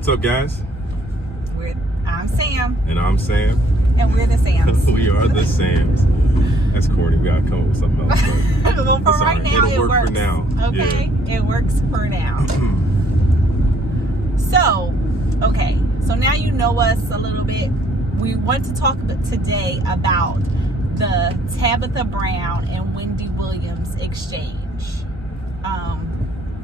What's up, guys? I'm Sam. And I'm Sam. And we're the Sams. We are the Sams. That's corny. We gotta come up with something else. But well, for right now, it'll work works. for now. Okay, Yeah. it works for now. So now you know us a little bit. We want to talk today about the Tabitha Brown and Wendy Williams exchange.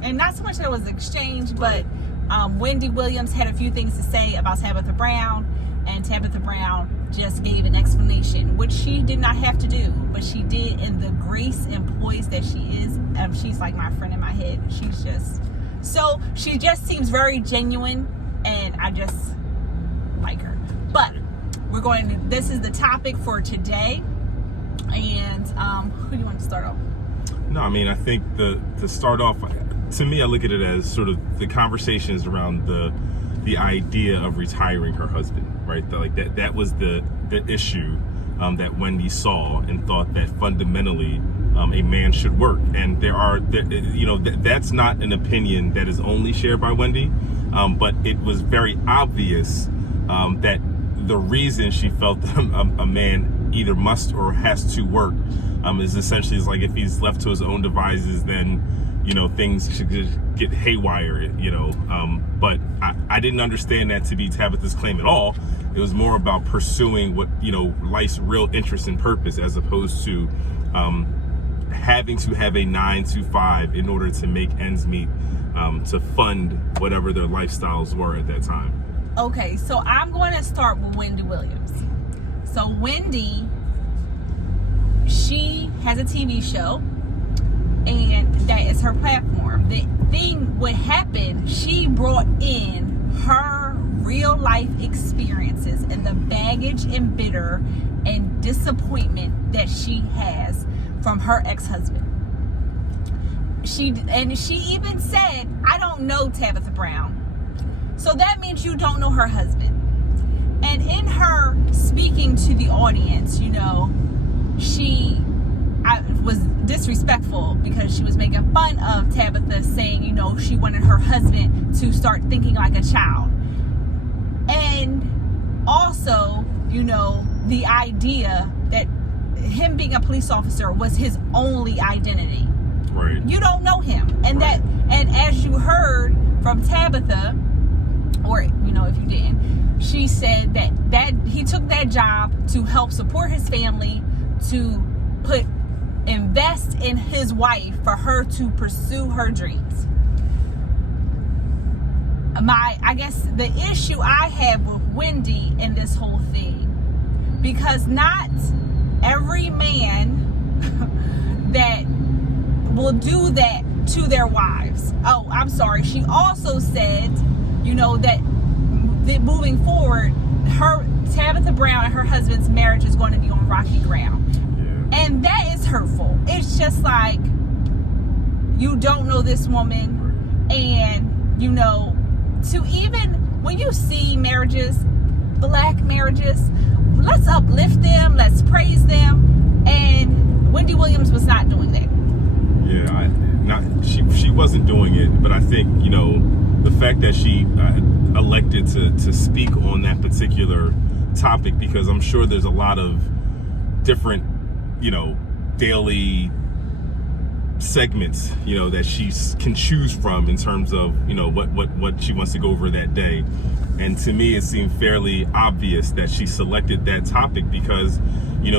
And not so much that it was exchange, but Wendy Williams had a few things to say about Tabitha Brown, and Tabitha Brown just gave an explanation, which she did not have to do, but she did in the grace and poise that she is. She's like my friend in my head. She just seems very genuine, and I just like her. But this is the topic for today. And who do you want to start off? No, I mean, I think to start off, to me, I look at it as sort of the conversations around the idea of retiring her husband, right? That was the issue that Wendy saw and thought that fundamentally a man should work. And that's not an opinion that is only shared by Wendy, but it was very obvious that the reason she felt that a man either must or has to work is essentially like if he's left to his own devices, then things should just get haywire, but I didn't understand that to be Tabitha's claim at all. It was more about pursuing what life's real interest and purpose, as opposed to having to have a 9 to 5 in order to make ends meet, to fund whatever their lifestyles were at that time. Okay, so I'm going to start with Wendy Williams. So Wendy, she has a TV show, and that is her platform. The thing what happened, she brought in her real life experiences and the baggage and bitter and disappointment that she has from her ex-husband. She even said, I don't know Tabitha Brown. So that means you don't know her husband. And in her speaking to the audience, she was disrespectful because she was making fun of Tabitha, saying, she wanted her husband to start thinking like a child. And also, the idea that him being a police officer was his only identity. Right. You don't know him. And right. And as you heard from Tabitha, or, if you didn't, she said that he took that job to help support his family, to invest in his wife for her to pursue her dreams. I guess the issue I have with Wendy in this whole thing, because not every man that will do that to their wives. Oh, I'm sorry. She also said, that moving forward, Tabitha Brown and her husband's marriage is going to be on rocky ground. Yeah. And that is hurtful. It's just like, you don't know this woman, and to even when you see marriages, black marriages, let's uplift them, let's praise them. And Wendy Williams was not doing that. Yeah, she wasn't doing it, but I think the fact that she elected to speak on that particular topic, because I'm sure there's a lot of different daily segments that she can choose from in terms of what she wants to go over that day. And to me, it seemed fairly obvious that she selected that topic because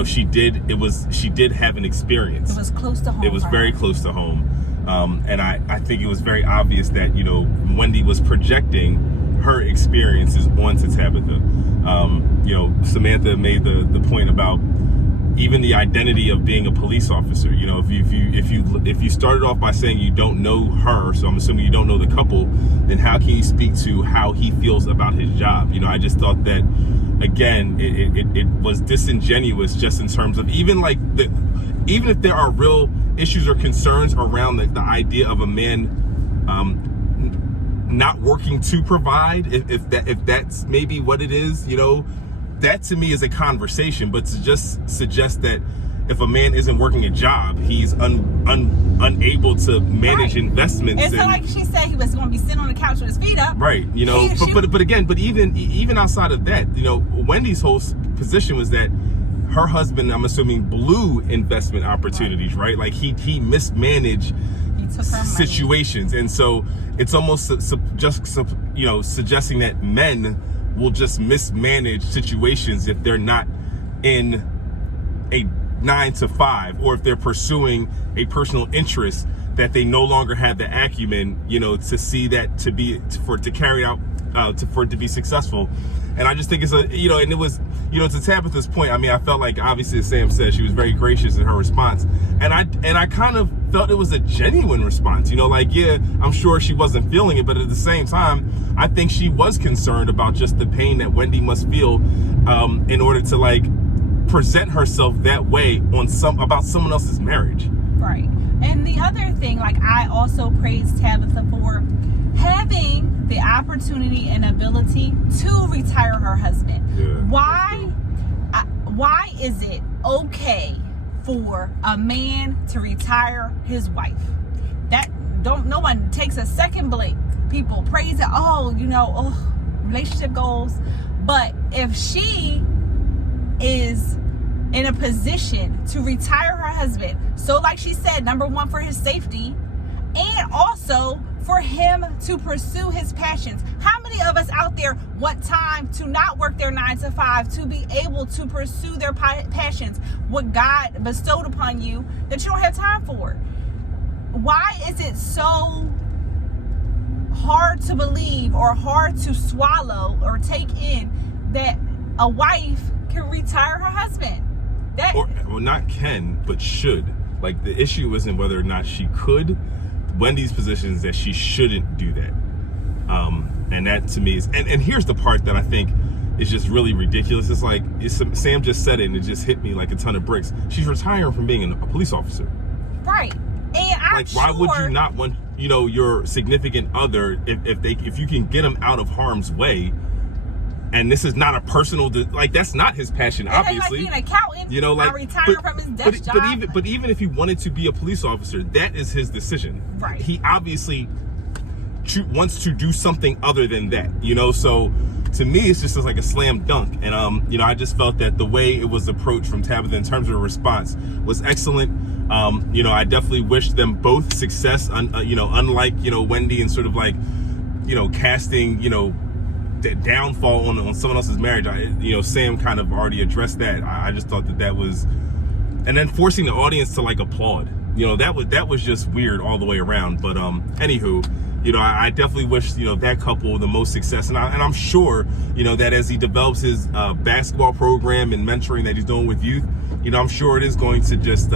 she did have an experience. It was close to home. It was very close to home. And I think it was very obvious that Wendy was projecting her experiences onto Tabitha. Samantha made the point about even the identity of being a police officer. If you started off by saying you don't know her, so I'm assuming you don't know the couple, then how can you speak to how he feels about his job? I just thought that, again, it was disingenuous, just in terms of even if there are real issues or concerns around the idea of a man not working to provide, if that's maybe what it is, that to me is a conversation. But to just suggest that if a man isn't working a job, he's unable to manage investments. And so, like she said, he was going to be sitting on the couch couch with his feet up. Right. You know, but even outside of that, you know, Wendy's whole position was that her husband, I'm assuming, blew investment opportunities, right? Like he mismanaged situations, and so it's almost suggesting that men will just mismanage situations if they're not in a 9 to 5, or if they're pursuing a personal interest that they no longer have the acumen, you know, to see that for it to carry out, for it to be successful. And I just think it's and it was, to Tabitha's point, I mean, I felt like, obviously, as Sam said, she was very gracious in her response. And I kind of felt it was a genuine response, like, yeah, I'm sure she wasn't feeling it, but at the same time, I think she was concerned about just the pain that Wendy must feel in order to, like, present herself that way about someone else's marriage. Right. And the other thing, like, I also praise Tabitha for having the opportunity and ability to retire her husband. Yeah, why is it okay for a man to retire his wife? No one takes a second blink. People praise it. Relationship goals. But if she is in a position to retire her husband, so like she said, number one, for his safety, and also for him to pursue his passions. How many of us out there want time to not work their 9 to 5, to be able to pursue their passions, what God bestowed upon you, that you don't have time for? Why is it so hard to believe, or hard to swallow or take in, that a wife can retire her husband? Not can, but should. Like, the issue isn't whether or not she could. Wendy's position is that she shouldn't do that. And that, to me, is... And here's the part that I think is just really ridiculous. It's like, Sam just said it, and it just hit me like a ton of bricks. She's retiring from being a police officer. Right. And I'm why would you not want, your significant other, if you can get them out of harm's way, and this is not a personal, that's not his passion, obviously. Like being an accountant, retire from his desk job. But even if he wanted to be a police officer, that is his decision. Right. He obviously wants to do something other than that, So to me, it's just like a slam dunk. And I just felt that the way it was approached from Tabitha in terms of a response was excellent. I definitely wish them both success. Unlike Wendy and sort of like casting the downfall on someone else's marriage. Sam kind of already addressed that. I just thought that was, and then forcing the audience to like applaud. That was just weird all the way around. But anywho, I definitely wish that couple the most success, and I'm sure that as he develops his basketball program and mentoring that he's doing with youth, I'm sure it is going to just do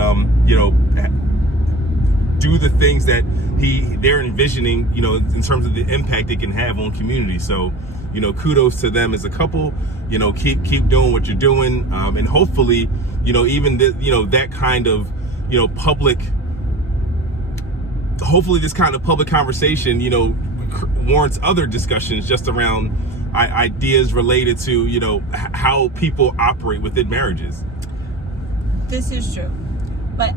the things that they're envisioning, in terms of the impact it can have on community. So, kudos to them as a couple. Keep doing what you're doing, and hopefully, even that kind of public. Hopefully, this kind of public conversation, warrants other discussions just around ideas related to how people operate within marriages. This is true, but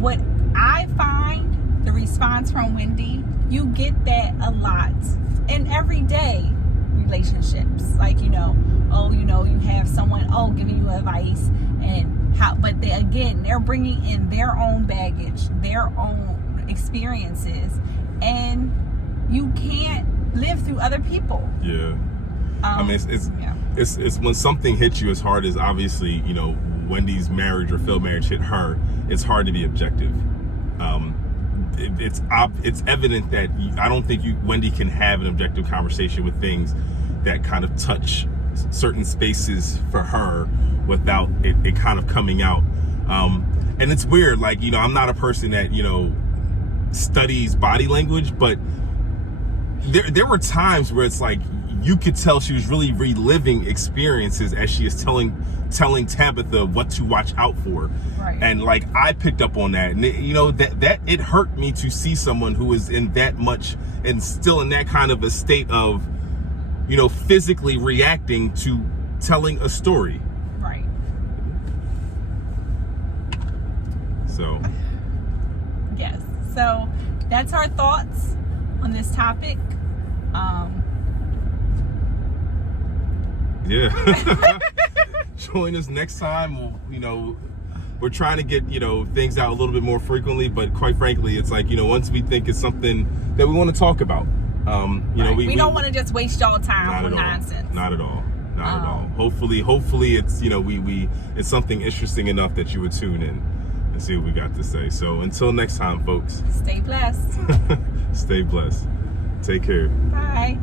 what I find, the response from Wendy, you get that a lot in everyday relationships. Like, you have someone, giving you advice, and but they're bringing in their own baggage, their own experiences, and you can't live through other people. Yeah. I mean, it's when something hits you as hard as, obviously, Wendy's marriage or failed marriage hit her, it's hard to be objective. It's evident that I don't think Wendy can have an objective conversation with things that kind of touch certain spaces for her without it kind of coming out. And it's weird, like, I'm not a person that, studies body language, but there were times where it's like you could tell she was really reliving experiences as she is telling Tabitha what to watch out for. Right. And like, I picked up on that, and that it hurt me to see someone who is in that much and still in that kind of a state of physically reacting to telling a story. Right. So yes, so that's our thoughts on this topic. Yeah. Join us next time. We're trying to get, things out a little bit more frequently, but quite frankly, it's like, once we think it's something that we want to talk about, we don't want to just waste y'all time on nonsense. Not at all. Not at all. Hopefully it's, it's something interesting enough that you would tune in and see what we got to say. So until next time, folks. Stay blessed. Stay blessed. Take care. Bye.